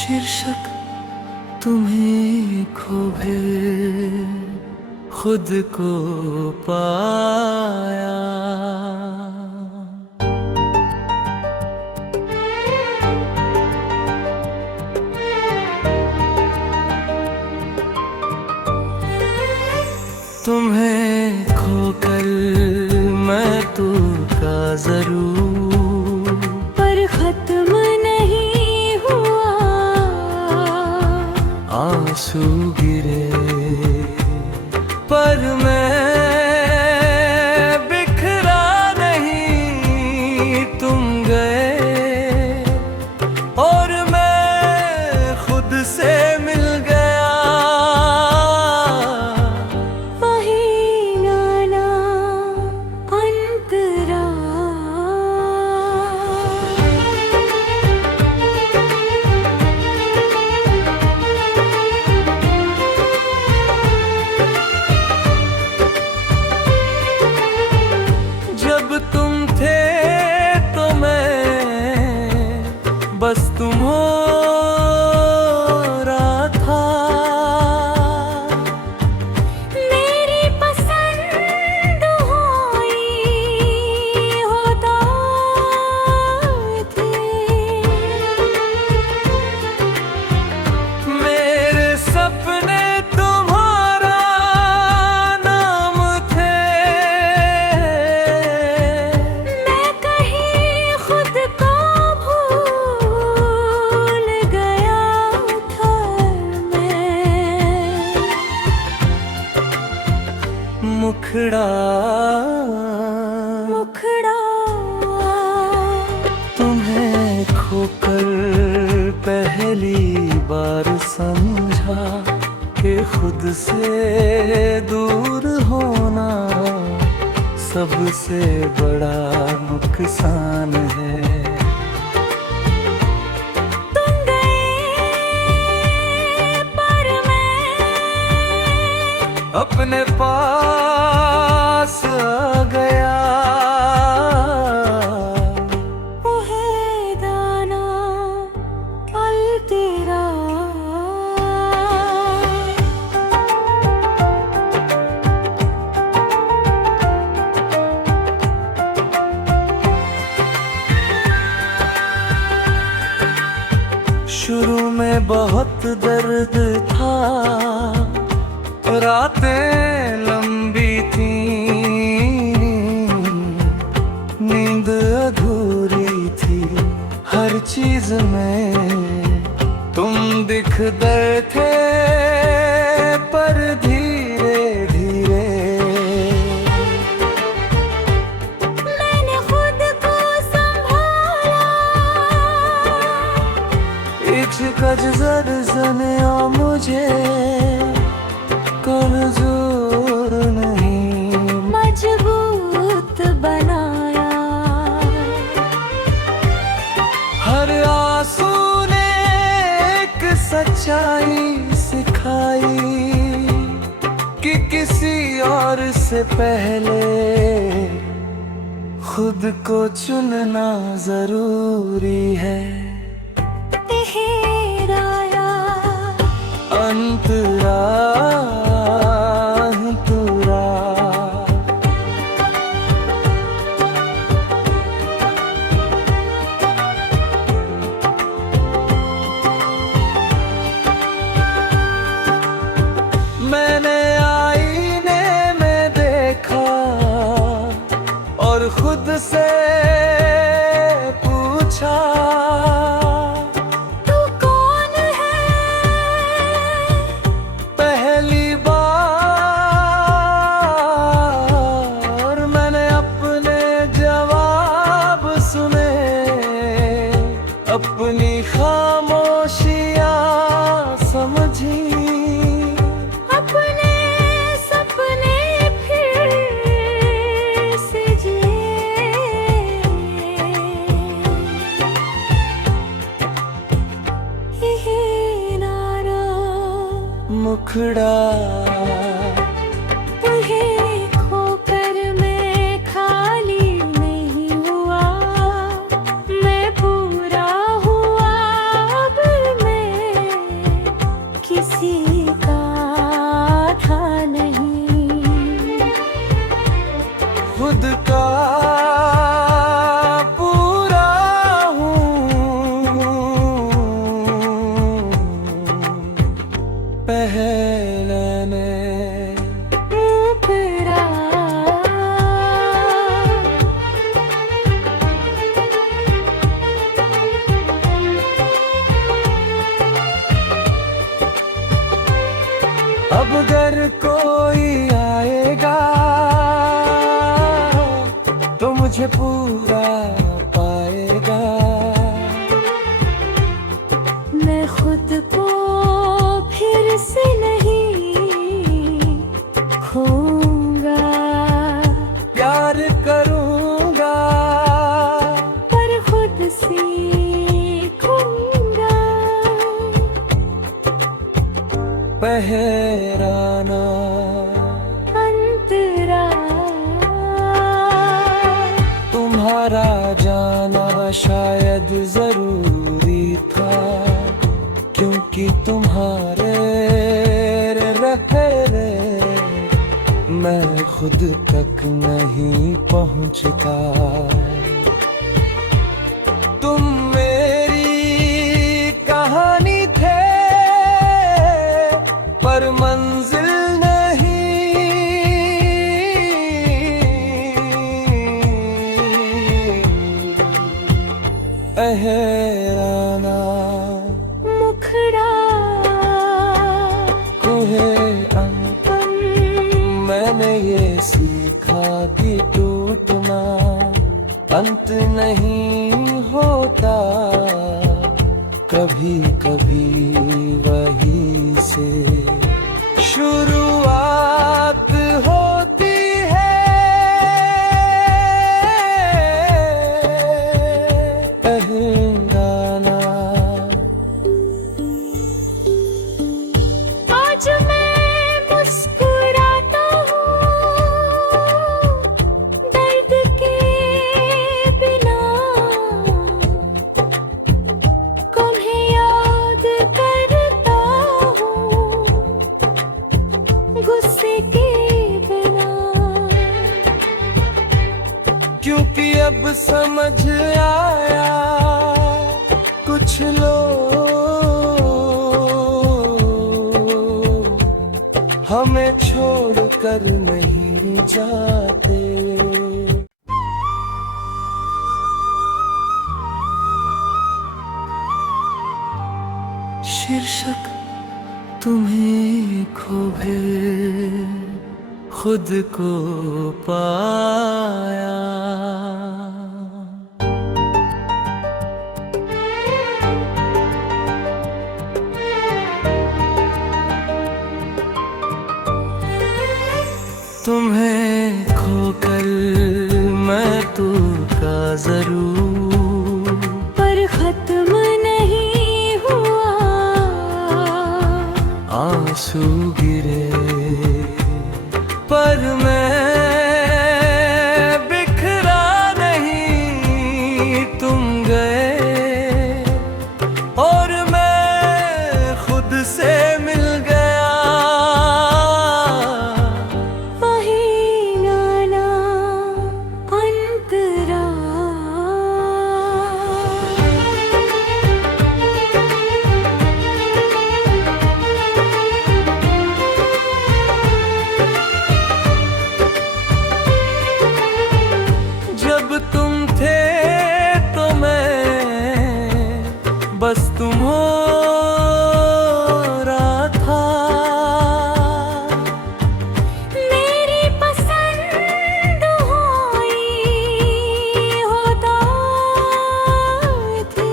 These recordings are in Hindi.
शीर्षक तुम्हें खोए खुद को पाया। तुम्हें खोकर मैं तो का जरूर, पर खत्म नहीं हुआ। आंसू गिरे पर मैं बिखरा नहीं। तुम गए और मैं खुद से मिल गया। वही गाना अंतरा, जब तुम थे तो मैं बस तुम हो रहा था। मेरी पसंद हुई होता थे। मेरे सपने तुम्हारा नाम थे। मैं कहीं खुद को भूल गया था। मैं मुखड़ा मुखड़ा तुम्हें खोकर पहली बार समझा कि खुद से दूर होना सबसे बड़ा नुकसान है। तुम गए पर मैं अपने पास आ गया। वो है दाना अलतेरा। शुरू में बहुत दर्द था, रातें लंबी थी, नींद अधूरी थी। हर चीज में तुम दिखते थे, पर धीरे धीरे मैंने खुद को संभाला। इचकज जरजनिया मुझे कमजोर नहीं, मजबूत बनाया। हर आंसू ने एक सच्चाई सिखाई कि किसी और से पहले खुद को चुनना जरूरी है। तेराया अंतरा अंतरा मैंने आईने में देखा और खुद से पूछा, तू कौन है? पहली बार मैंने अपने जवाब सुने, अपनी खामोशियाँ समझी। अपने सपने फिर से जिए। खुद का पूरा हूँ। पहले ऊपरा अब अगर कोई आएगा तो मुझे पूरा पाएगा। मैं खुद को फिर से नहीं खोऊंगा। प्यार करूँगा पर खुद सीखूंगा। पहराना अंतरा तुम्हारा जाना शायद जरूरी था, क्योंकि तुम्हारे रहने मैं खुद तक नहीं पहुंचता। तुम मेरी कहानी थे पर मंजिल पहराना मुखड़ा कुहे अंतन मैंने ये सीखा कि टूटना अंत नहीं होता। कभी कभी वही से शुरुआत होती है। आज मैं मुस्कुराता हूँ दर्द के बिना। तुम्हें याद करता हूँ गुस्से के बिना। क्योंकि अब समझ आया कुछ लोग हमें छोड़कर नहीं जाते। शीर्षक तुम्हें खोए खुद को पाया। तुम्हें खोकर मैं टूटा जरूर, पर खत्म नहीं हुआ। आंसू गिरे पर मैं बिखरा नहीं। तुम गए और मैं खुद से मिल गया। वही गाना अंतरा जब तुम थे तो मैं बस तुम हो रहा था। मेरी पसंद हुई होता थे।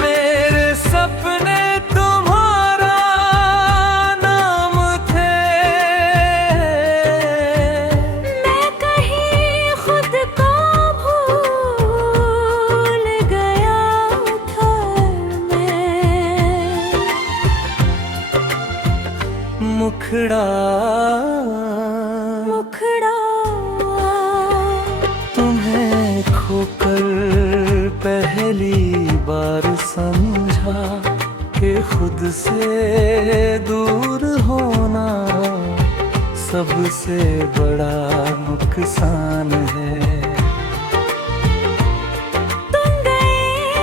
मेरे सपने तुम्हारा नाम थे। मैं कहीं खुद को भूल गया था। मैं मुखड़ा मुखड़ा तुम्हें खोकर पहली बार समझा कि खुद से दूर होना सबसे बड़ा नुकसान है। तुम गए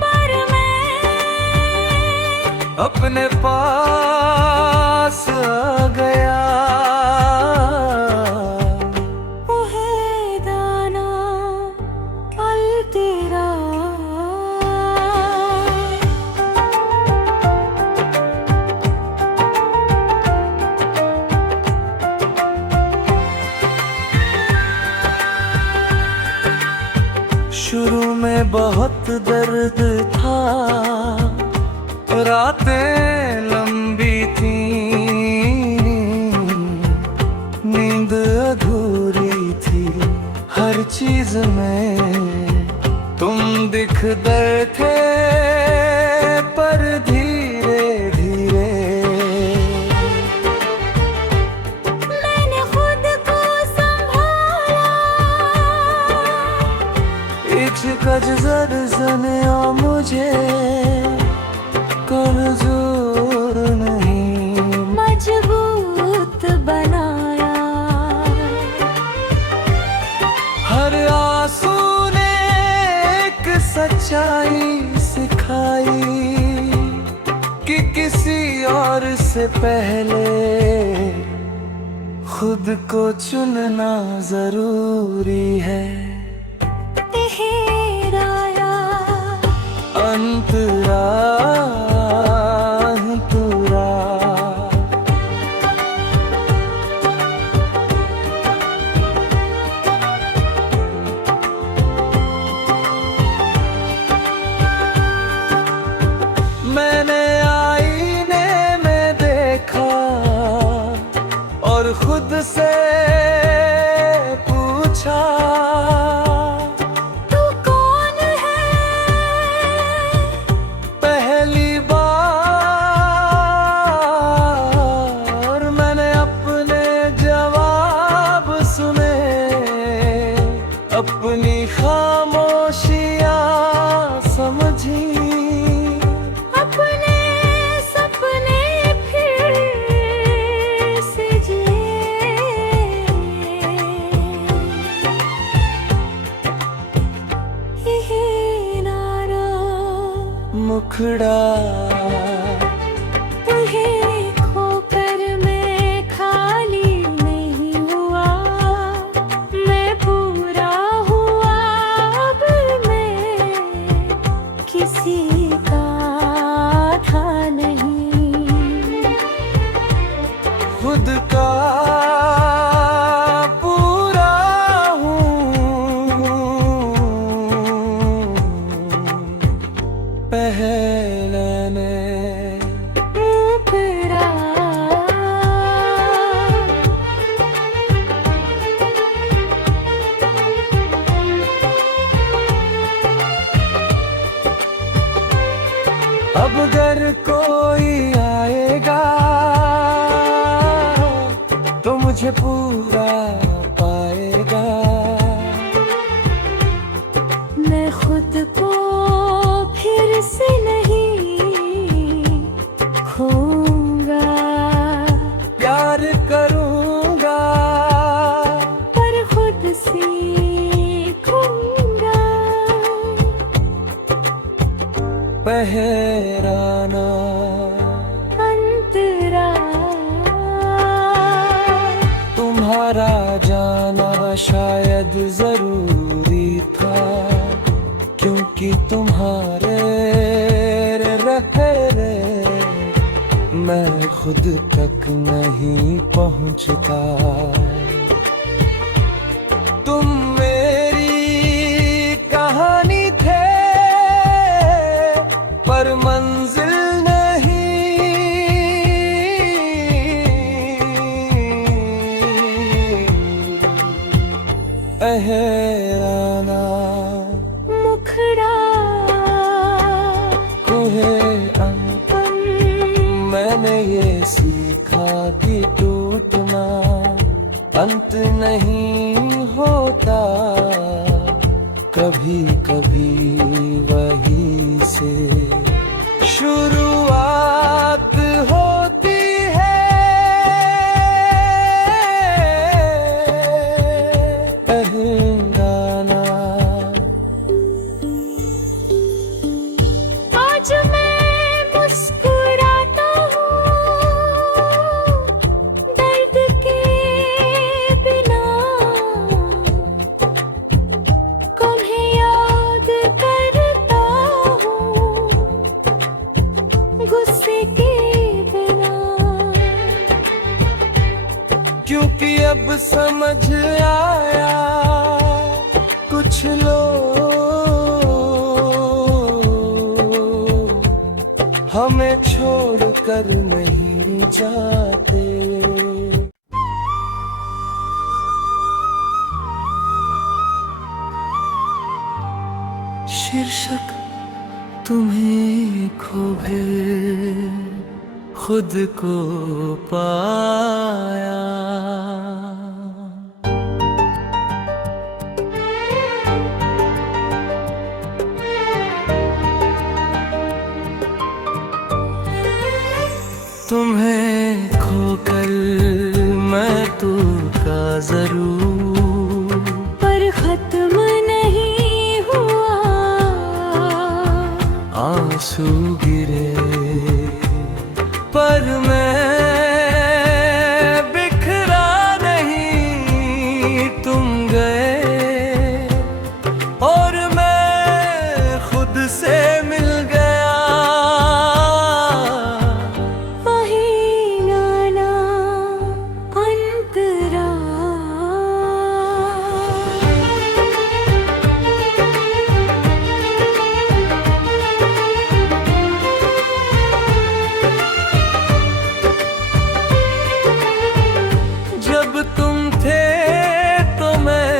पर मैं अपने पास आ गया। वो है दाना पल तेरा। शुरू में बहुत दर्द था, रातें लंबी थी, नींद अधूरी थी, हर चीज में तुम दिखते थे, पर धीरे धीरे मैंने खुद को संभाला। इचकज जरजनिया मुझे कमजोर नहीं, मजबूत बनाया। हर आंसू ने एक सच्चाई सिखाई कि किसी और से पहले खुद को चुनना जरूरी है। तेराया अंतरा अंतरा मैंने आईने में देखा और खुद से पूछा, तू कौन है? पहली बार मैंने अपने जवाब सुने, अपनी खामोशियां समझी, अपने सपने फिर से जिए। यही नारा मुखड़ा तुम्हें खोकर मैं खाली नहीं हुआ। मैं पूरा हुआ, अब मैं किसी का था नहीं। खुद का पूरा हूँ, पहले ने मुकरा अब अगर कोई आएगा तो मुझे पूरा पाएगा। मैं खुद को फिर से नहीं खोऊंगा। प्यार करूँगा पर खुद सीखूंगा। पहराना अंतरा तुम्हारा जाना शायद जरूरी था, क्योंकि तुम्हारे रहने मैं खुद तक नहीं पहुंचता। तुम मेरी कहानी थे, पर मंजिल पहराना मुखड़ा कुहे अंतन मैंने ये सीखा कि टूटना अंत नहीं होता, कभी कभी वही से शुरुआत होती है। क्योंकि अब समझ आया कुछ लोग हमें छोड़कर नहीं जाते। शीर्षक तुम्हें खोए खुद को पाया। तुम्हें खोकर मैं तो का जरूर पर खत्म नहीं हुआ। आंसू गिरे पर मैं बिखरा नहीं। तुम गए और मैं खुद से मिल गया। वही गाना अंतरा। जब तुम थे तो मैं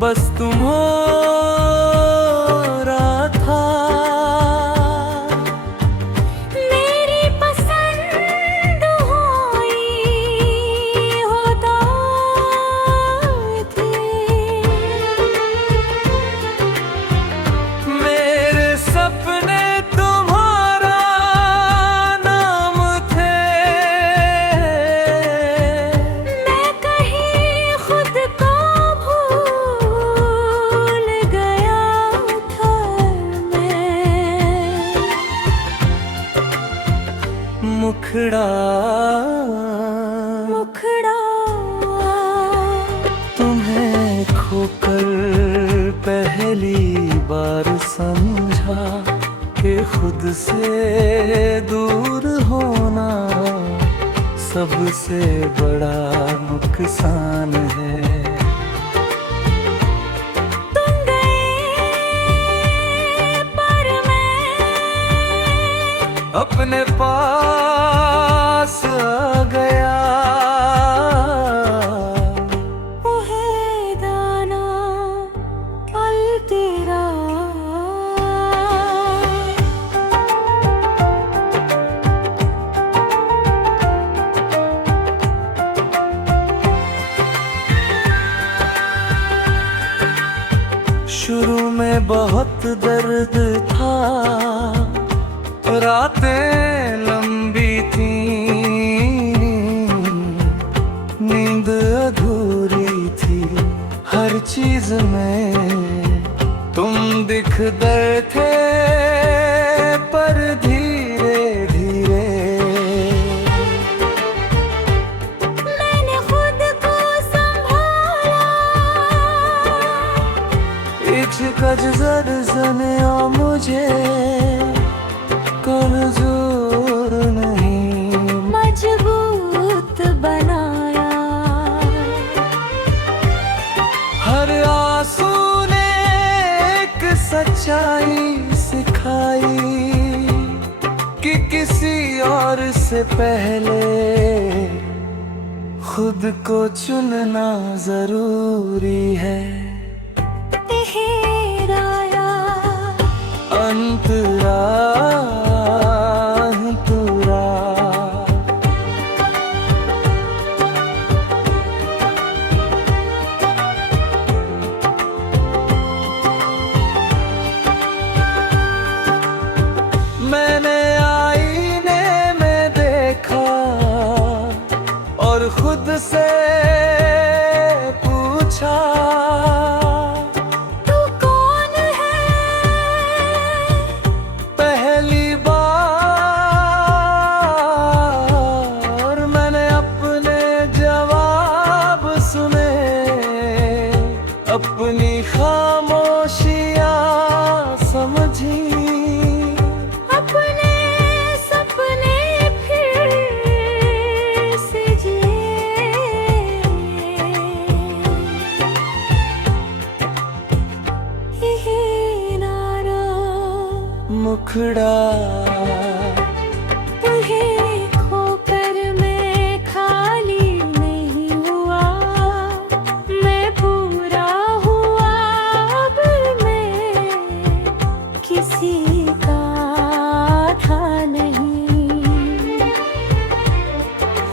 बस तुम हो रहा था। मेरी पसंद हुई होता थे। मेरे सपने तुम्हारा नाम थे। मैं कहीं खुद को भूल गया था। मैं मुखड़ा तुम्हें खोकर पहली बार समझा कि खुद से दूर होना सबसे बड़ा नुकसान है। तुम गए पर मैं अपने पास आ गया। वो है दाना अलतेरा। शुरू में बहुत दर्द था, रातें लंबी थी, नींद अधूरी थी। हर चीज में तुम दिखते थे पर धीरे धीरे मैंने खुद को संभाला। इचकज जरजने मुझे कमजोर नहीं मजबूत बनाया। हर आंसू ने एक सच्चाई सिखाई कि किसी और से पहले खुद को चुनना जरूरी है। तेराया अंतरा अंतरा मैंने आईने में देखा और खुद से पूछा तू कौन है। पहली बार मैंने अपने जवाब सुने, अपनी खामोशियां समझी। अपने सपने फिर से जिए।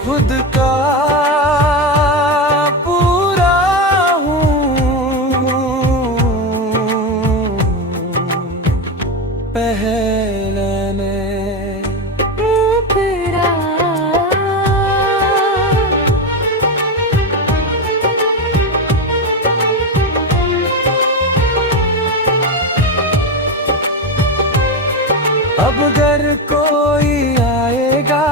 खुद का पूरा हूँ। पहले ने ऊपरा अब अगर कोई आएगा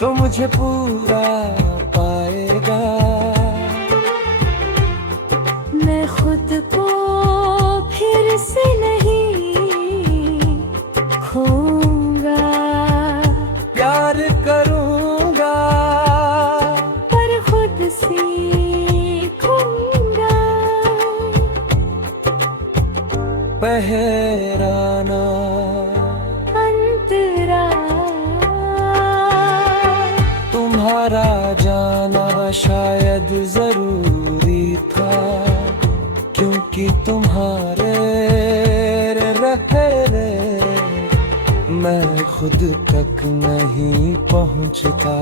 तो मुझे पूरा पाएगा। मैं खुद को फिर से नहीं खोऊंगा। प्यार करूँगा पर खुद सीखूंगा। पहराना अंतरा तुम्हारा जाना शायद जरूरी था, क्योंकि तुम्हारे रहने मैं खुद तक नहीं पहुंचता।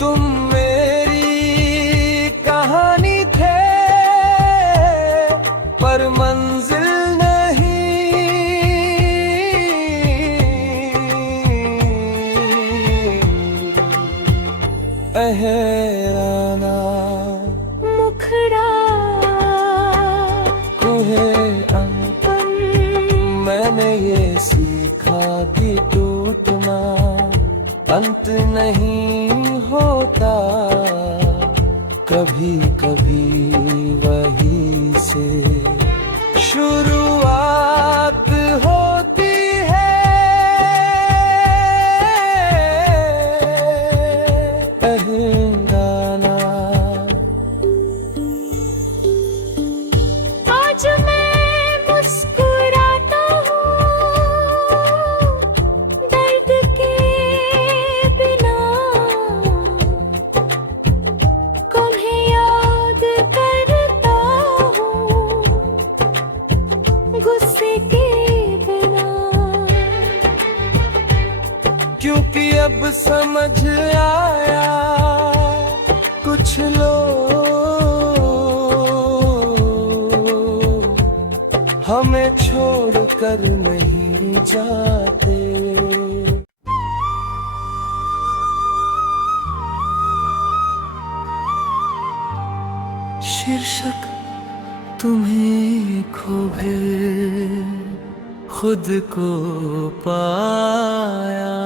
तुम मेरी कहानी थे पर मंजिल पहराना मुखड़ा तुम्हें अंकन मैंने ये सीखा कि टूटना अंत नहीं होता। कभी कभी वही से शुरुआत होती है। पहराना आज मैं मुस्कुराता हूँ दर्द के बिना। तुम्हें याद करता हूँ गुस्से के बिना। क्योंकि अब समझ आया कुछ लोग हमें छोड़कर नहीं जाते। शीर्षक तुम्हें खोए खुद को पाया।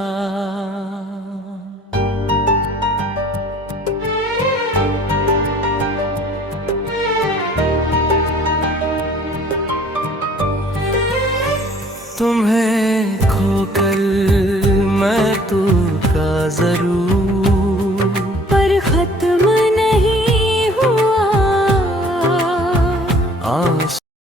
तुम्हें खोकर मैं तू का जरूर